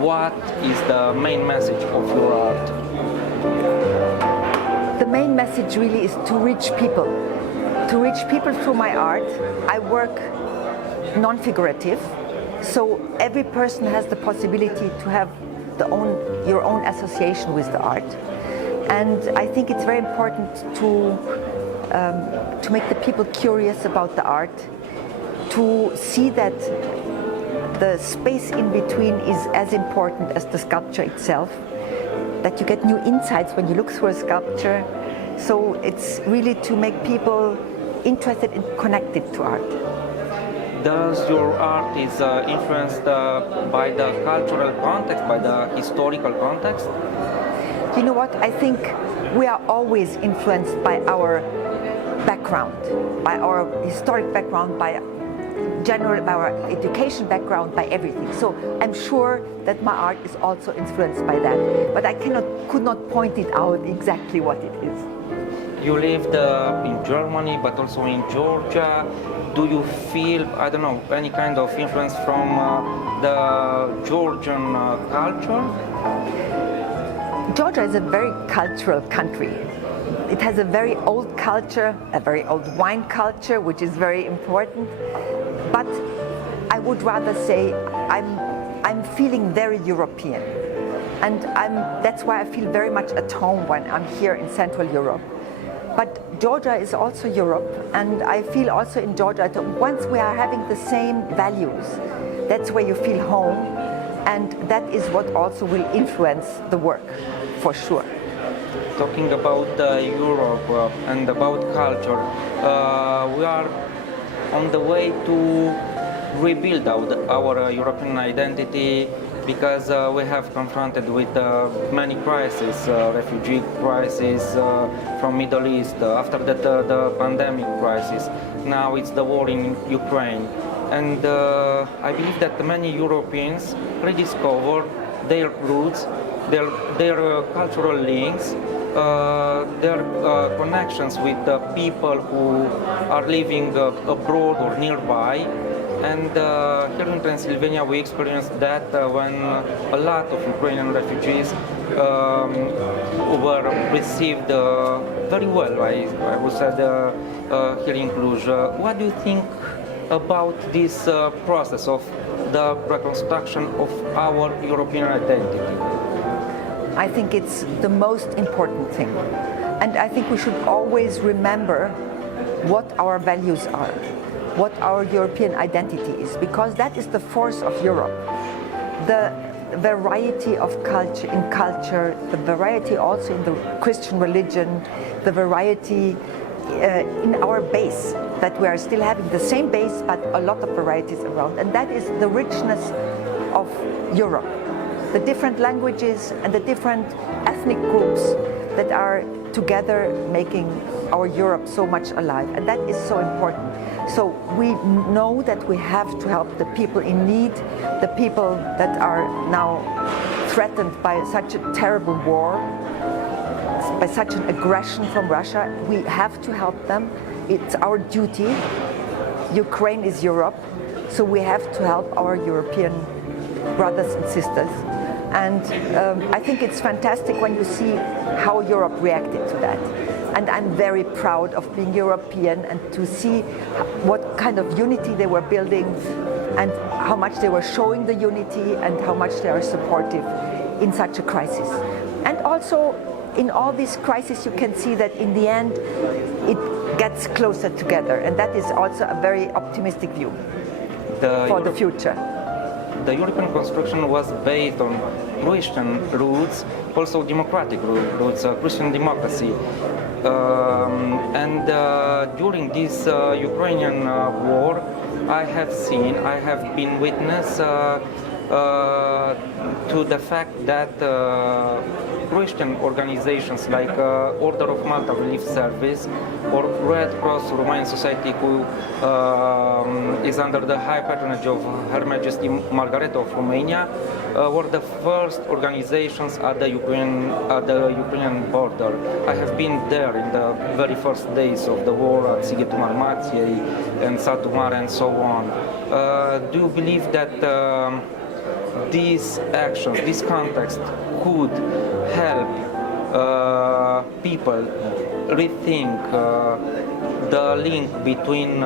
what is the main message of your art? The main message really is to reach people. To reach people through my art. I work non-figurative, so every person has the possibility to have your own association with the art. And I think it's very important to make the people curious about the art, to see that the space in between is as important as the sculpture itself, that you get new insights when you look through a sculpture. So it's really to make people interested and connected to art. Does your art is influenced by the cultural context, by the historical context? You know what? I think we are always influenced by our background, by our historic background, by our education background, by everything. So I'm sure that my art is also influenced by that, but I could not point it out exactly what it is. You lived in Germany, but also in Georgia. Do you feel, I don't know, any kind of influence from the Georgian culture? Georgia is a very cultural country. It has a very old culture, a very old wine culture, which is very important. But I would rather say I'm feeling very European. And that's why I feel very much at home when I'm here in Central Europe. But Georgia is also Europe, and I feel also in Georgia that once we are having the same values, that's where you feel home, and that is what also will influence the work, for sure. Talking about Europe and about culture, we are on the way to rebuild our European identity, because we have confronted with many crises, refugee crisis from Middle East, after that the pandemic crisis, now it's the war in Ukraine. And I believe that many Europeans rediscover their roots, their cultural links, their connections with the people who are living abroad or nearby. And here in Transylvania we experienced that when a lot of Ukrainian refugees were received very well, I would say, here in Cluj. What do you think about this process of the reconstruction of our European identity? I think it's the most important thing. And I think we should always remember what our values are, what our European identity is, because that is the force of Europe. The variety of culture, the variety also in the Christian religion, the variety in our base, that we are still having the same base but a lot of varieties around, and that is the richness of Europe. The different languages and the different ethnic groups that are together making our Europe so much alive, and that is so important. So we know that we have to help the people in need, the people that are now threatened by such a terrible war, by such an aggression from Russia. We have to help them. It's our duty. Ukraine is Europe, so we have to help our European brothers and sisters. And I think it's fantastic when you see how Europe reacted to that. And I'm very proud of being European and to see what kind of unity they were building and how much they were showing the unity and how much they are supportive in such a crisis. And also in all these crises you can see that in the end it gets closer together, and that is also a very optimistic view for the future. The European construction was based on Christian roots, also democratic roots, Christian democracy. And during this Ukrainian war, I have been witness to the fact that Christian organizations like Order of Malta Relief Service or Red Cross Romanian Society, who is under the high patronage of Her Majesty Margareta of Romania, were the first organizations at the Ukrainian border. I have been there in the very first days of the war at Sighetul Marmației and Satu Mare and so on. Do you believe that these actions, this context could help people rethink the link between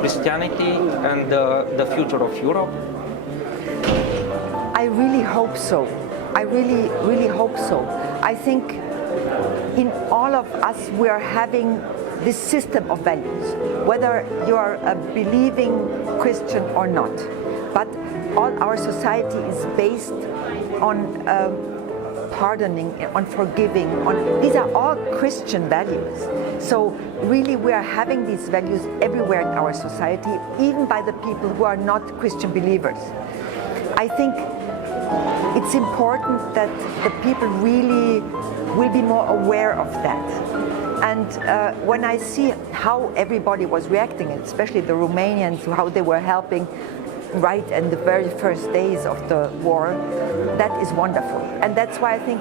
Christianity and the future of Europe? I really hope so. I really, really hope so. I think in all of us we are having this system of values, whether you are a believing Christian or not. But all our society is based on pardoning, on forgiving, these are all Christian values. So really we are having these values everywhere in our society, even by the people who are not Christian believers. I think it's important that the people really will be more aware of that. And when I see how everybody was reacting, especially the Romanians, how they were helping right in the very first days of the war, that is wonderful. And that's why I think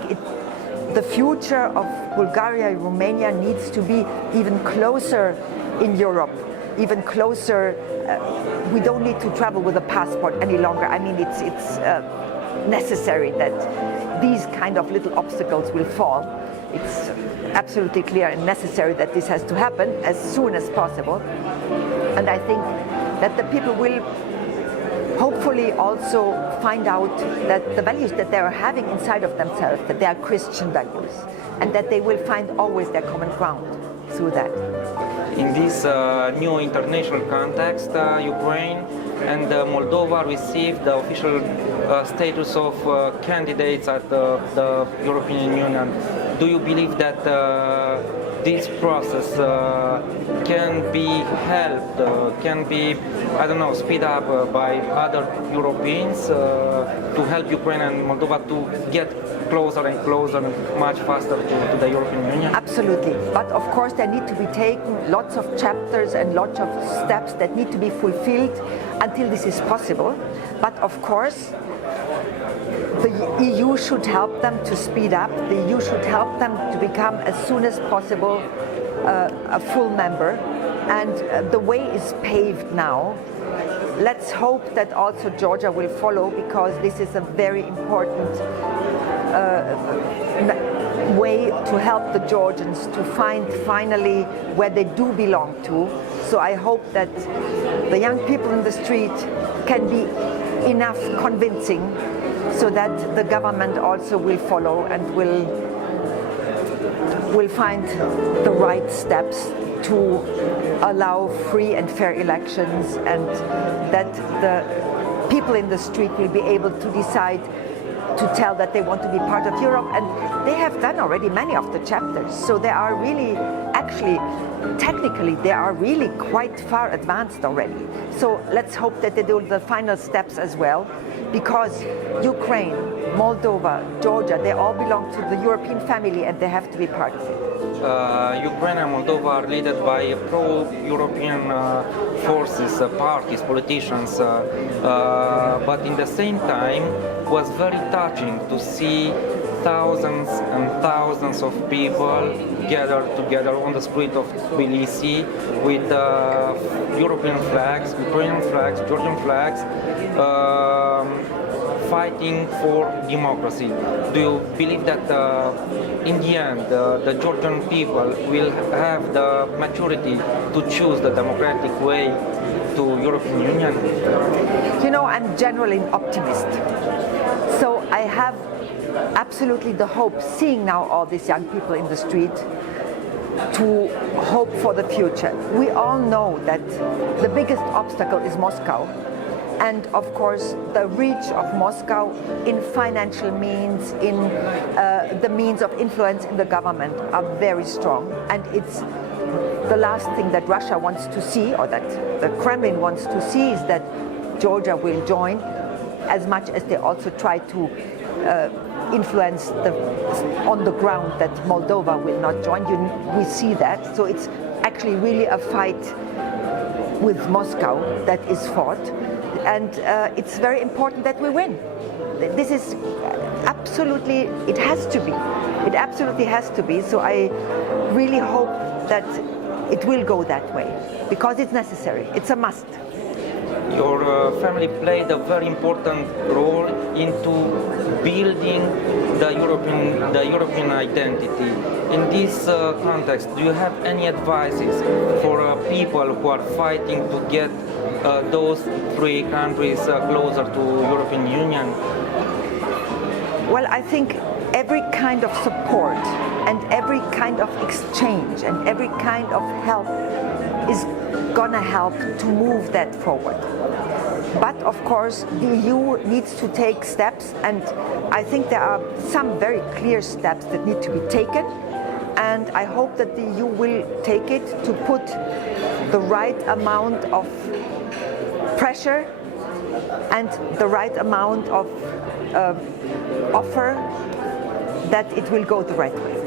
the future of Bulgaria and Romania needs to be even closer in Europe, even closer. We don't need to travel with a passport any longer. I mean, it's necessary that these kind of little obstacles will fall. It's absolutely clear and necessary that this has to happen as soon as possible. And I think that the people will hopefully also find out that the values that they are having inside of themselves, that they are Christian values, and that they will find always their common ground through that. In this new international context, Ukraine and Moldova received the official status of candidates at the European Union. Do you believe that this process can be helped, can be, I don't know, speed up by other Europeans to help Ukraine and Moldova to get closer and closer and much faster to the European Union? Absolutely. But of course there need to be taken lots of chapters and lots of steps that need to be fulfilled until this is possible. But of course the EU should help them to speed up. The EU should help them to become as soon as possible a full member. And the way is paved now. Let's hope that also Georgia will follow, because this is a very important way to help the Georgians to find finally where they do belong to. So I hope that the young people in the street can be enough convincing so that the government also will follow and will find the right steps to allow free and fair elections, and that the people in the street will be able to decide to tell that they want to be part of Europe. And they have done already many of the chapters, so they are really, actually, technically, they are really quite far advanced already. So let's hope that they do the final steps as well, because Ukraine, Moldova, Georgia, they all belong to the European family and they have to be part of it. Ukraine and Moldova are led by pro-European forces, parties, politicians, but in the same time it was very touching to see thousands and thousands of people gathered together on the street of Tbilisi with European flags, Ukrainian flags, Georgian flags, fighting for democracy. Do you believe that in the end the Georgian people will have the maturity to choose the democratic way to European Union? You know, I'm generally an optimist. So I have absolutely the hope, seeing now all these young people in the street, to hope for the future. We all know that the biggest obstacle is Moscow. And of course, the reach of Moscow in financial means, in the means of influence in the government are very strong. And it's the last thing that Russia wants to see, or that the Kremlin wants to see, is that Georgia will join, as much as they also try to influence on the ground that Moldova will not join. We see that. So it's actually really a fight with Moscow that is fought. And it's very important that we win. This is absolutely, it has to be. It absolutely has to be. So I really hope that it will go that way, because it's necessary. It's a must. your family played a very important role into building the European identity. In this context, do you have any advices for people who are fighting to get those three countries closer to European Union? Well, I think every kind of support and every kind of exchange and every kind of help is gonna help to move that forward. But of course, the EU needs to take steps, and I think there are some very clear steps that need to be taken, and I hope that the EU will take it to put the right amount of pressure and the right amount of offer that it will go the right way.